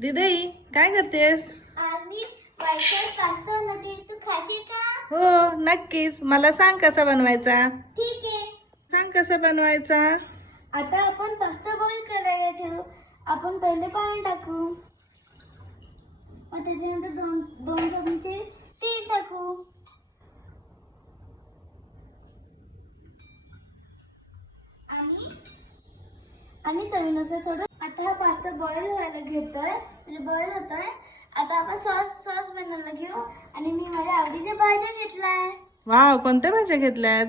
हृदय काय करतेस? आज मी व्हाईट पास्ता बनवते. तू खाशील का? हो नक्कीच. मला सांग कसा बनवायचा. ठीक आहे. सांग कसं बनवायचा. आता आपण पास्ता बॉईल करायला ठेवू. आपण पहिले पाणी टाकू. मग त्याच्यानंतर दोन चमचे तेल टाकू. आणि चवीनुसार थोडं. आता हा पास्ता बॉईल व्हायला घेतोय, म्हणजे बॉईल होतोय. आता आपण सॉस बनवायला घेऊ. आणि मी माझ्या आवडीच्या भाज्या घेतलाय. वाव, कोणत्या भाज्या घेतल्यात?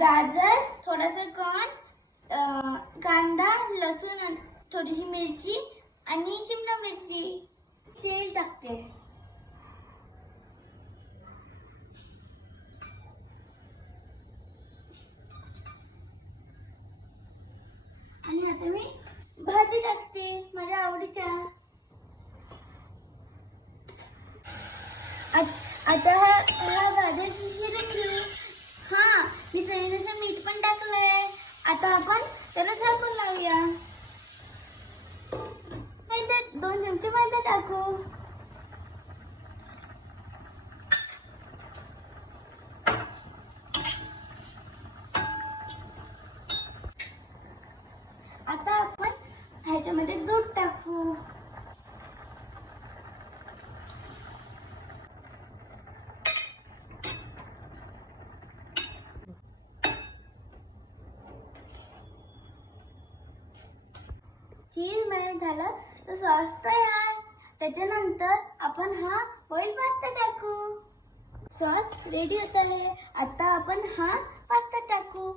गाजर, थोडासा कॉर्न, कांदा, लसूण, थोडीशी मिरची आणि शिमला मिरची. तेल टाकते. आणि आता मी भाजी टाकते माझ्या आवडीच्या. आता हा भाज्या शिजवून घेऊ. हा, मी चवीनुसार मीठ पण टाकलंय. आता आपण त्याला झाकून लावूया. मैदा 2 चमचे मैदा टाकू. आता आपण ह्याच्यामध्ये दूध टाकू. चीज मेल्ट झालं तर सॉस तयार. त्याच्यानंतर आपण हा बॉईल पास्ता टाकू. सॉस रेडी होत आहे. आता आपण हा पास्ता टाकू.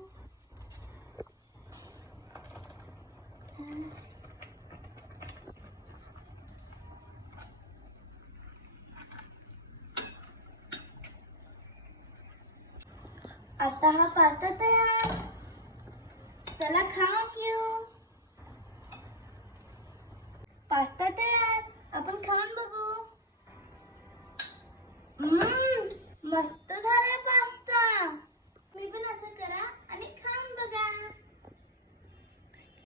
आता हा पास्ता तयार. चला खाऊन घेऊ. पास्ता तयार. आपण खाऊन बघू. मस्त झाला.